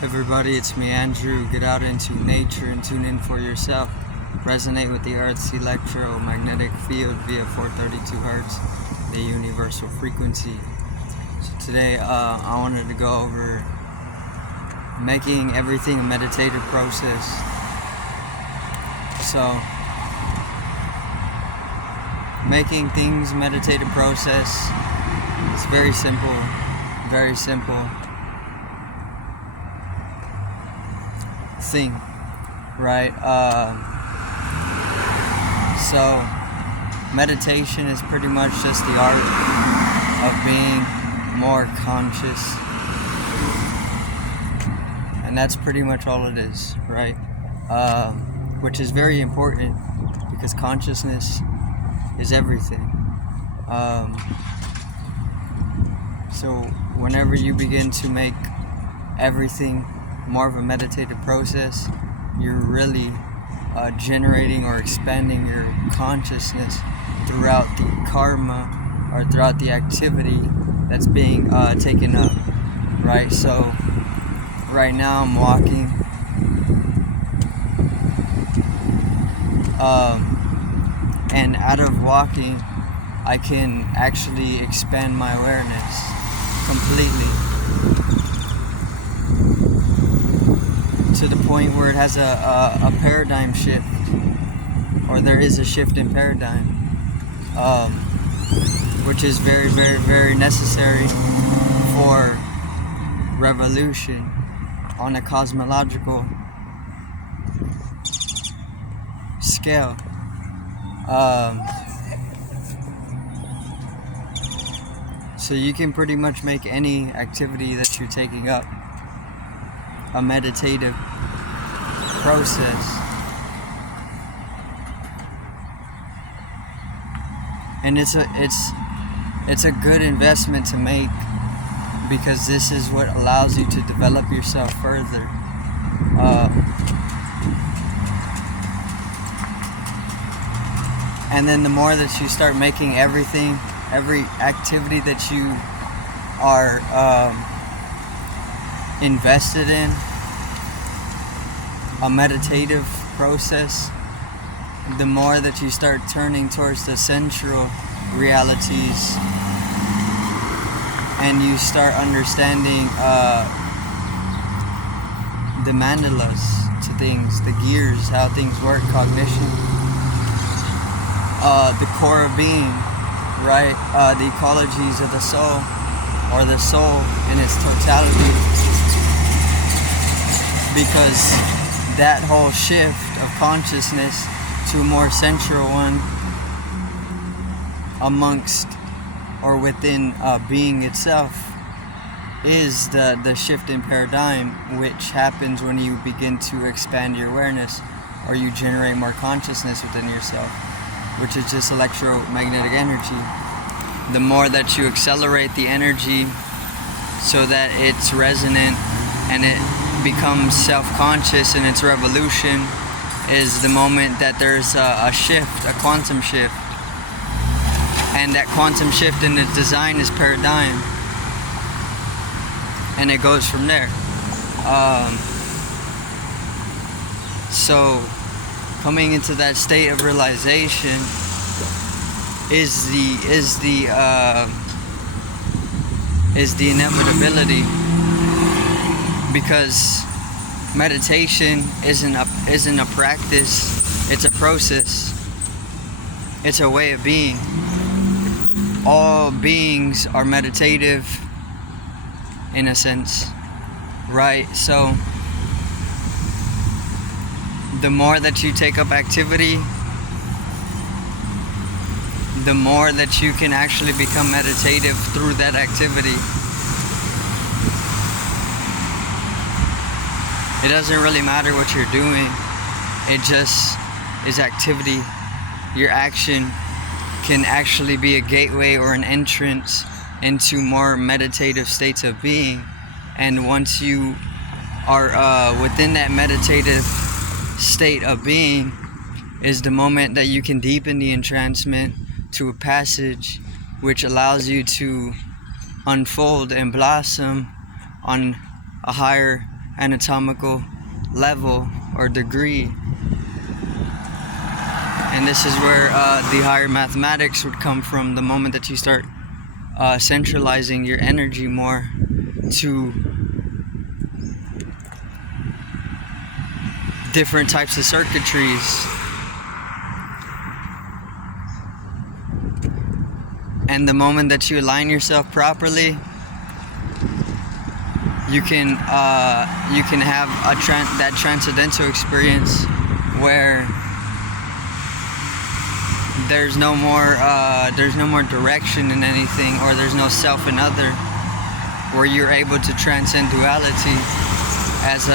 Everybody, it's me, Andrew. Get out into nature and tune in for yourself. Resonate with the Earth's electromagnetic field via 432 Hertz, the universal frequency. So today, I wanted to go over making everything a meditative process. So, making things a meditative process, it's very simple, very simple thing, right? So meditation is pretty much just the art of being more conscious, and that's pretty much all it is, right? Which is very important because consciousness is everything. So whenever you begin to make everything more of a meditative process, you're really generating or expanding your consciousness throughout the karma or throughout the activity that's being taken up, right? So right now I'm walking, and out of walking I can actually expand my awareness completely to the point where it has a paradigm shift, or there is a shift in paradigm, which is very, very, very necessary for revolution on a cosmological scale. So you can pretty much make any activity that you're taking up a meditative process. And it's a good investment to make, because this is what allows you to develop yourself further. And then the more that you start making every activity that you are invested in a meditative process, the more that you start turning towards the central realities, and you start understanding the mandalas to things, the gears, how things work, cognition, the core of being, right? The ecologies of the soul, or the soul in its totality. Because that whole shift of consciousness to a more central one amongst or within being itself is the shift in paradigm, which happens when you begin to expand your awareness, or you generate more consciousness within yourself, which is just electromagnetic energy. The more that you accelerate the energy so that it's resonant and it becomes self-conscious in its revolution, is the moment that there's a shift, a quantum shift. And that quantum shift in its design is paradigm, and it goes from there. So coming into that state of realization is the inevitability, because meditation isn't a practice, it's a process, it's a way of being. All beings are meditative in a sense, right? So the more that you take up activity, the more that you can actually become meditative through that activity. It doesn't really matter what you're doing, it just is activity. Your action can actually be a gateway or an entrance into more meditative states of being. And once you are within that meditative state of being, is the moment that you can deepen the entrancement to a passage which allows you to unfold and blossom on a higher anatomical level or degree. And this is where the higher mathematics would come from, the moment that you start centralizing your energy more to different types of circuitries. And the moment that you align yourself properly, you can have that transcendental experience where there's no more direction in anything, or there's no self and other, where you're able to transcend duality as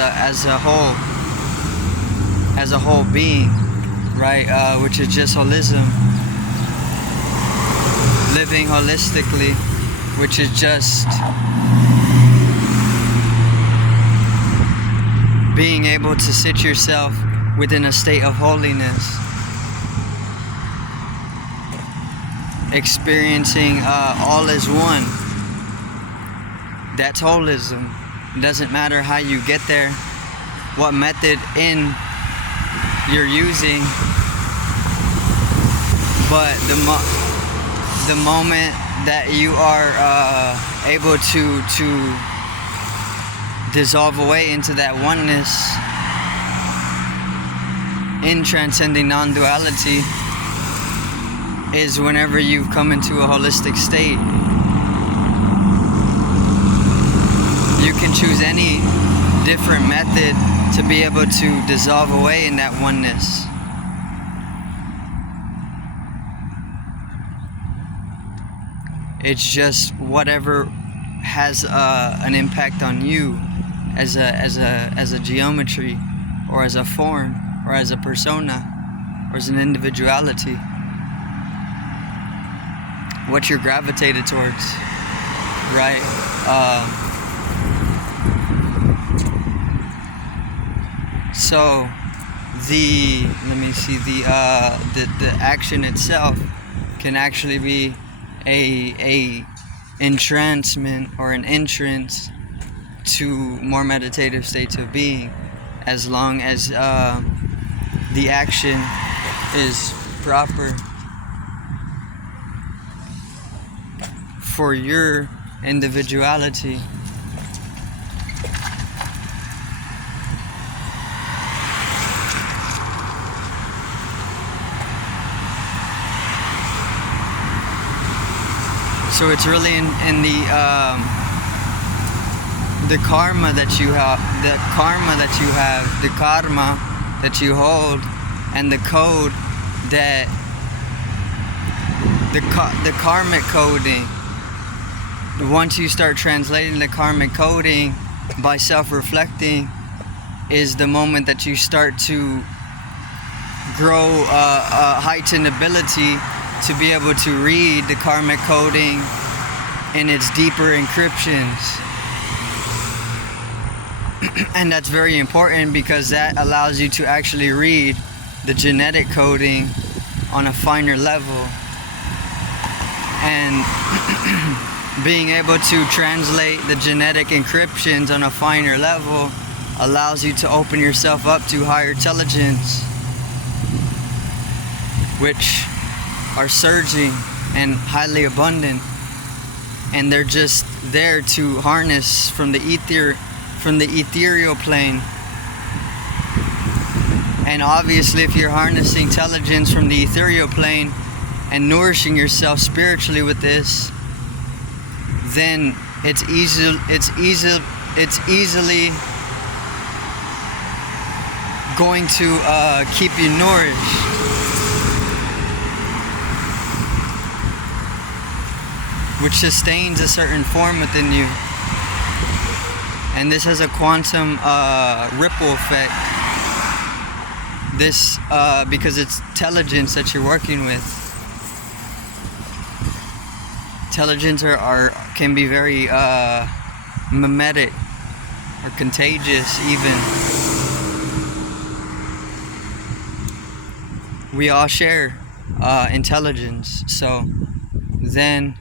a whole being, right? Which is just holism, living holistically, which is just being able to sit yourself within a state of holiness, experiencing all as one. That's holism. It doesn't matter how you get there, what method you're using, but the moment that you are able to dissolve away into that oneness in transcending non-duality is whenever you've come into a holistic state. You can choose any different method to be able to dissolve away in that oneness. It's just whatever has an impact on you as a geometry, or as a form, or as a persona, or as an individuality. What you're gravitated towards, right? So the action itself can actually be a entrancement or an entrance to more meditative states of being, as long as the action is proper for your individuality. So it's really in the karma that you have, the karma that you hold, and the code that the karmic coding. Once you start translating the karmic coding by self-reflecting, is the moment that you start to grow a heightened ability to be able to read the karmic coding in its deeper encryptions. And that's very important, because that allows you to actually read the genetic coding on a finer level. And being able to translate the genetic encryptions on a finer level allows you to open yourself up to higher intelligence, which are surging and highly abundant, and they're just there to harness from the ethereal plane. And obviously, if you're harnessing intelligence from the ethereal plane and nourishing yourself spiritually with this, then it's easily going to keep you nourished. Which sustains a certain form within you. And this has a quantum ripple effect. This, because it's intelligence that you're working with. Intelligence can be very mimetic or contagious even. We all share intelligence, so then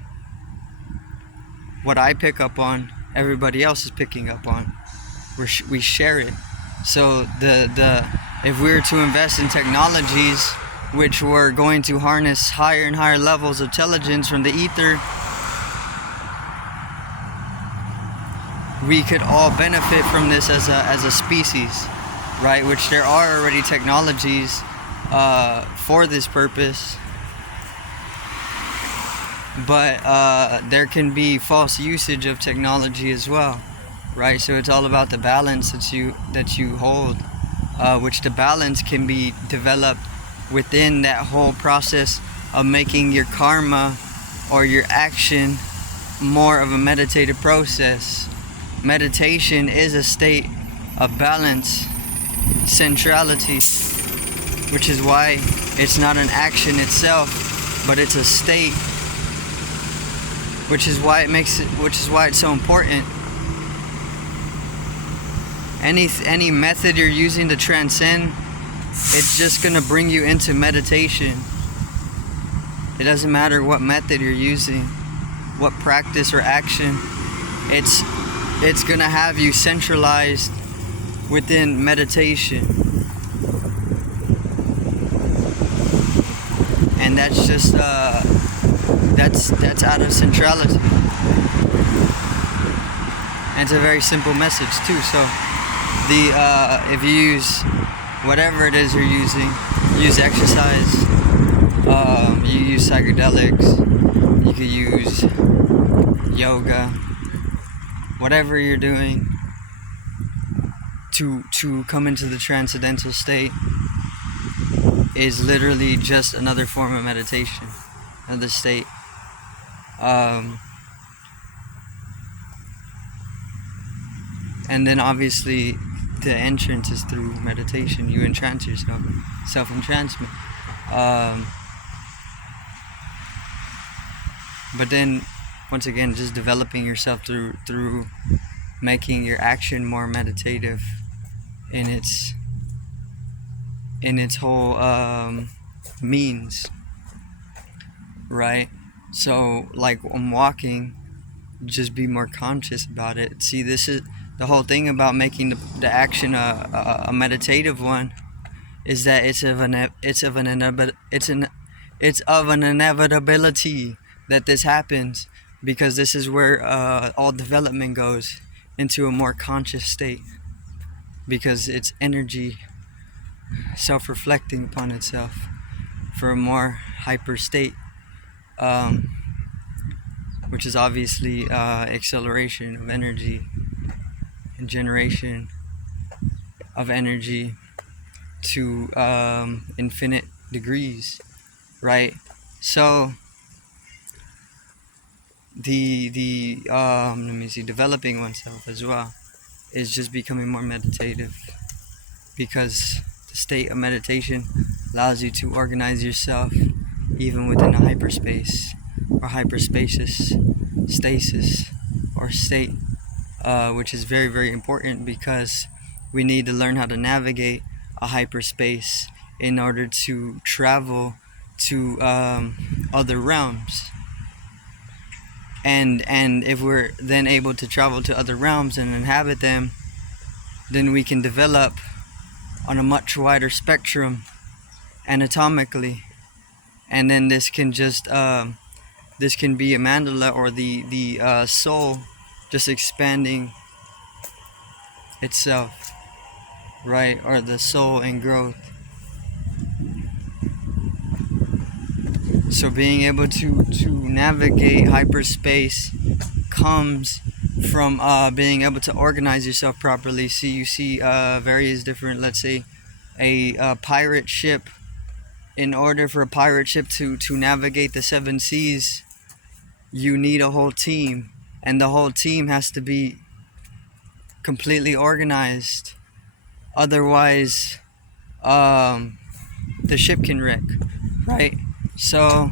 what I pick up on, everybody else is picking up on. we share it. So the if we were to invest in technologies which were going to harness higher and higher levels of intelligence from the ether, we could all benefit from this as a species, right? Which there are already technologies for this purpose, but there can be false usage of technology as well, right? So it's all about the balance that you hold, which the balance can be developed within that whole process of making your karma or your action more of a meditative process. Meditation is a state of balance, centrality, which is why it's not an action itself, but it's a state, which is why it's so important. Any method you're using to transcend, it's just gonna bring you into meditation. It doesn't matter what method you're using, what practice or action, it's gonna have you centralized within meditation. And that's just that's out of centrality. And it's a very simple message too. So if you use whatever it is you're using, use exercise, you use psychedelics, you could use yoga, whatever you're doing to come into the transcendental state is literally just another form of meditation, another state. And then obviously the entrance is through meditation. You entrance yourself, self-entrancement. But then, once again, just developing yourself through making your action more meditative in its whole means, right? So, like, I'm walking, just be more conscious about it. See, this is the whole thing about making the action a meditative one, is that it's of an inevitability that this happens, because this is where all development goes into a more conscious state, because it's energy self-reflecting upon itself for a more hyper state, which is obviously acceleration of energy and generation of energy to infinite degrees, right? So developing oneself as well is just becoming more meditative, because the state of meditation allows you to organize yourself even within a hyperspace or hyperspacious stasis or state, which is very, very important, because we need to learn how to navigate a hyperspace in order to travel to other realms. And if we're then able to travel to other realms and inhabit them, then we can develop on a much wider spectrum anatomically. And then this can just this can be a mandala, or the soul just expanding itself, right? Or the soul in growth. So being able to navigate hyperspace comes from being able to organize yourself properly. See, you see various different, let's say, a pirate ship. In order for a pirate ship to navigate the 7 seas, you need a whole team, and the whole team has to be completely organized. Otherwise, the ship can wreck, right? So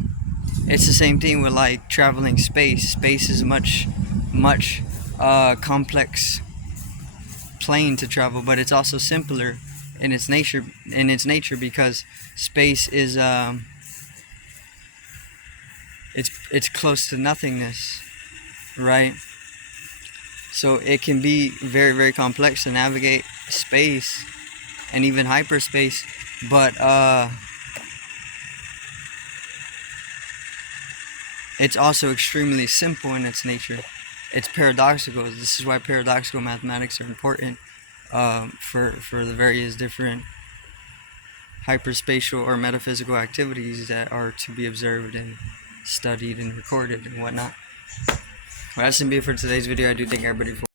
it's the same thing with like traveling space. Space is much complex plane to travel, but it's also simpler in its nature. Because space is it's close to nothingness, right? So it can be very, very complex to navigate space and even hyperspace, but it's also extremely simple in its nature. It's paradoxical. This is why paradoxical mathematics are important for the various different hyperspatial or metaphysical activities that are to be observed and studied and recorded and whatnot. Well, that's going to be it for today's video. I do thank everybody for